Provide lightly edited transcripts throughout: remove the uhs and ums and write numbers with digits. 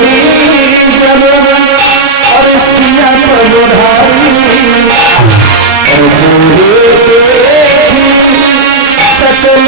होली जब और सिया पधारी सकल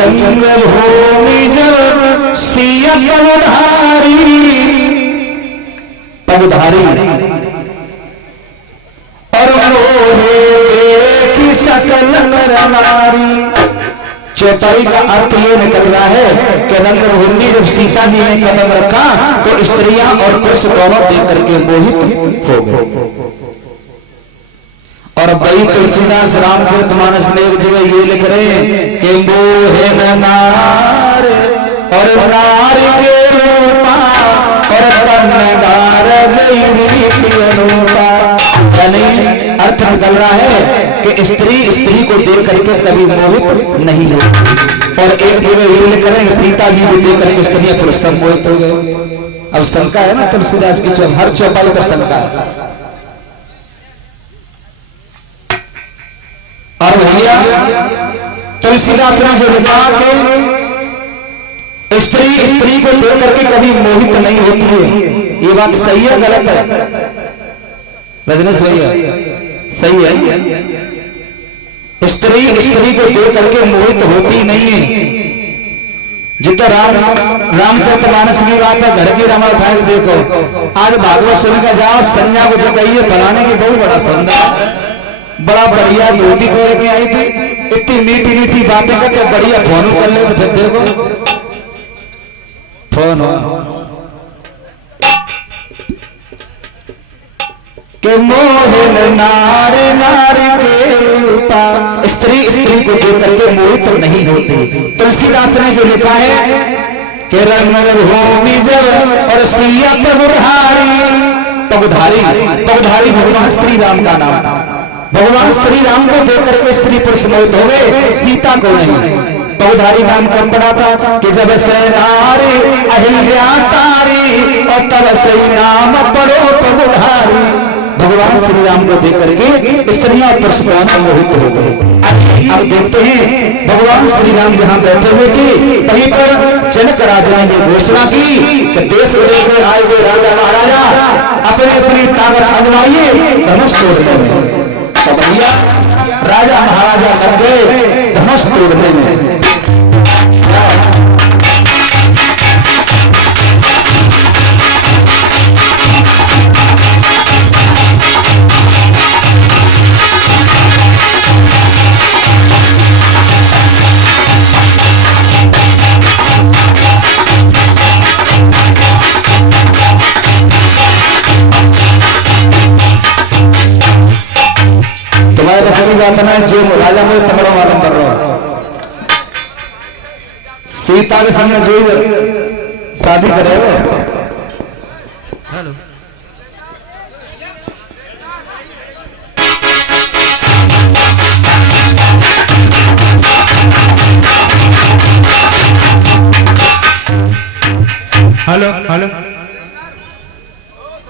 रंग भूमि जब सिया पगधारी और मोहे देखी सकल नर नारी। चौपाई का अर्थ ये निकल रहा है कि रंगभूमि जब सीता जी ने कदम रखा तो स्त्रियां और पुरुष दोनों देख करके मोहित हो गए। और भाई तुलसीदास रामचरितमानस में एक जगह ये लिख रहे हैं कि मोहे नार और नार के रूपा और कन्नगार यानी अर्थ निकल रहा है कि स्त्री को देख करके कभी मोहित नहीं होती। और एक जगह ये लिख रहे हैं सीता जी को देख करके स्त्रियां पुरुष सब मोहित हो गए। अब शंका है ना तुलसीदास की हर चौपाई पर शंका है। और भैया तुलसीदास ने जो लिखा कि स्त्री को देख करके कभी मोहित नहीं होती है, ये बात सही है गलत है? रजनीश भैया सही है। स्त्री को देख करके मोहित होती नहीं है। जितना रामचरितमानस की बात है, घर की रामायण उठा के देखो। आज भागवत सुन के जाओ, संज्ञा को जो कहिए फलाने की बहुत बड़ा सुंदर बड़ा बढ़िया धोती पहन के आई थी, इतनी मीठी मीठी बातें करके बढ़िया फोन कर ले। फिर देखो फोन के मोहन नारी नारी के रूपा। स्त्री को देख करके मोहित तो नहीं होती। तुलसीदास ने जो लिखा है कि रंग भूमि जब और सिया पगधारी भगवान श्री राम का नाम था। भगवान श्री राम को देख करके स्त्री पुरुष मोहित हो गए, सीता को नहीं। पगधारी नाम कब पड़ा था कि जब से नारी अहिल्या तारी और तब से नाम पड़ो पगधारी। भगवान श्री राम को देख करके स्त्रियां पुरुष मोहित हो गए। अब देखते हैं भगवान श्री राम जहां बैठे हुए थे वहीं पर जनक राजा ने ये घोषणा की कि देश विदेश में आए हुए राजा महाराजा अपने अपनी ताकत आजमाइए, धनुष तोड़ने में। तो भैया राजा महाराजा लग गए धनुष तोड़ने में। जो राजा मुझे तगड़ा मालूम कर रहा हूं, सीता के सामने जो शादी करेगा। हेलो हेलो हेलो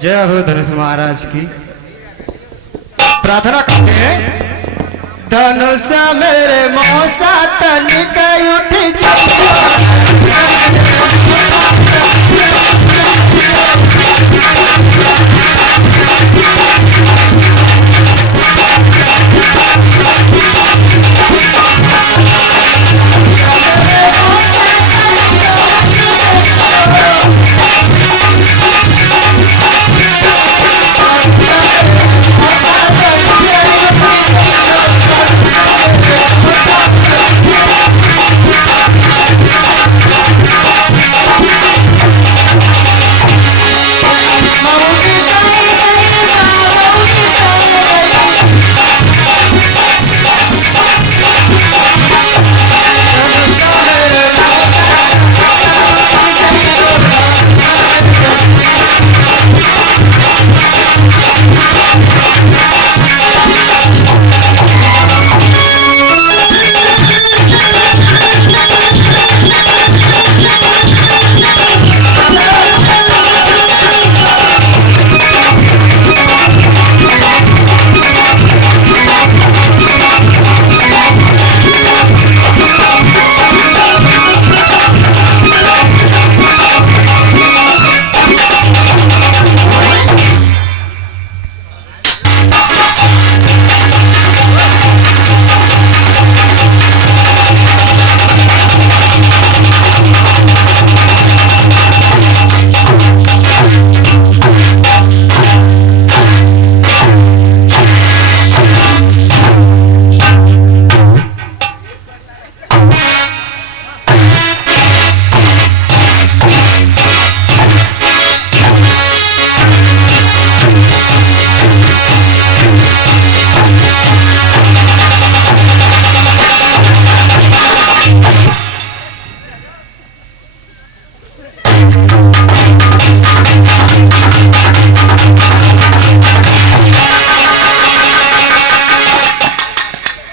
जय हो धनुष महाराज की। प्रार्थना करते हैं धनुष मेरे मौसा तनिक उठ जा।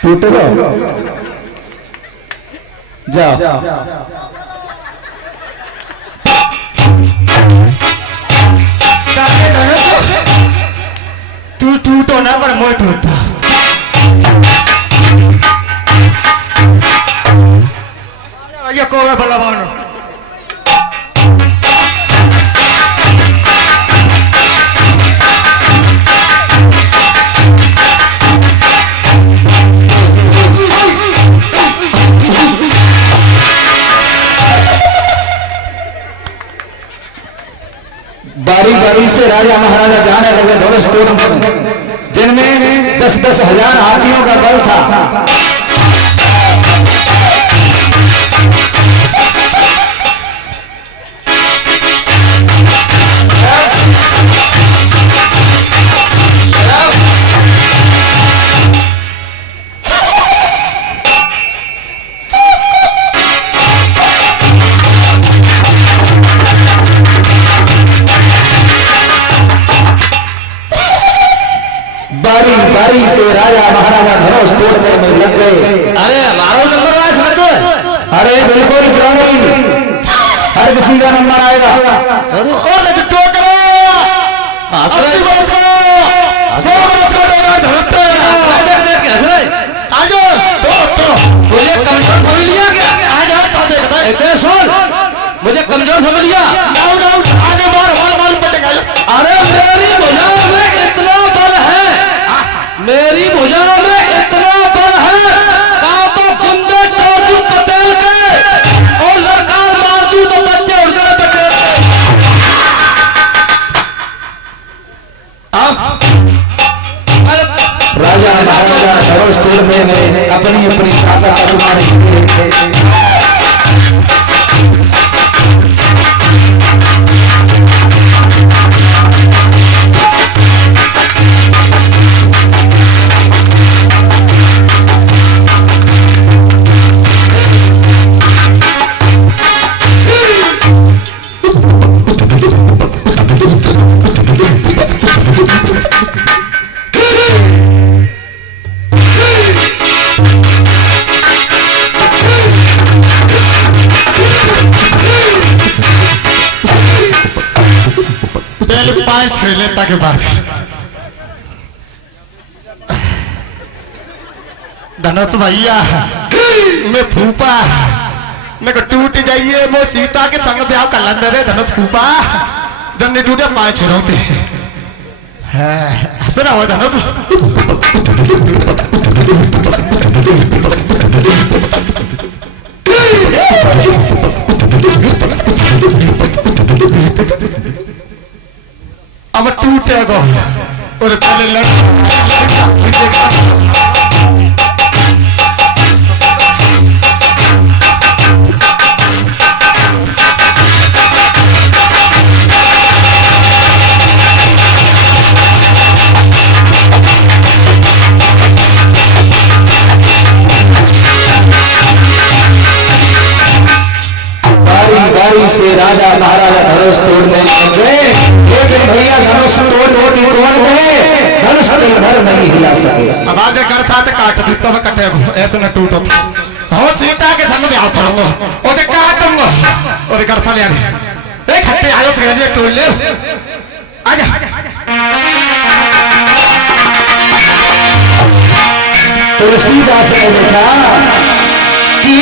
टूट गो जाओ तू टूटो ना पर मैं टूटा भैया को भला भावनो बारी बारी से राजा महाराजा जाने लगे धनुष तोड़ने जिनमें 10-10 हजार हाथियों का बल था। बारी बारी से राजा महाराजा धनुष तोड़ने में लग गए। अरे हमारा नंबर आया समझ तो अरे बिल्कुल क्यों नहीं, हर किसी का नंबर आएगा। मुझे कमजोर समझ लिया क्या? सुन, मुझे कमजोर समझ लिया। अरे मेरी भुजा में इतना बल है, मेरी भुजा में इतना बल है, कहा तो गुंडे तोड़ दूं पटेल के और लड़का मार दूं तो बच्चे उड़ गए पटेल के। राजा महाराजा धनुष तोड़ने में अपनी अपनी ताकत आजमाने छेलेता के बाद धनुष भैया मैं फूफा मैं को टूट जाइए मो सीता के संग ब्याह कर लंदे रे धनुष फूफा जब नहीं टूटे पाए छेड़ोते हंसना हो धनुष अब टूटेगा और पहले बारी से राजा महाराजा धनुष तोड़ने लगे, लेकिन भैया धनुष तोड़ने की कौन गए, धनुष दिन भर नहीं हिला सके। अब आज कर साथ काट दी तब कटेगा ऐसा न टूटो हम सीता के संग ब्याह करूंगा और काटूंगा और कर सा ले खट्टे आयो से टूट ले आजा तुलसीदास ने लिखा कि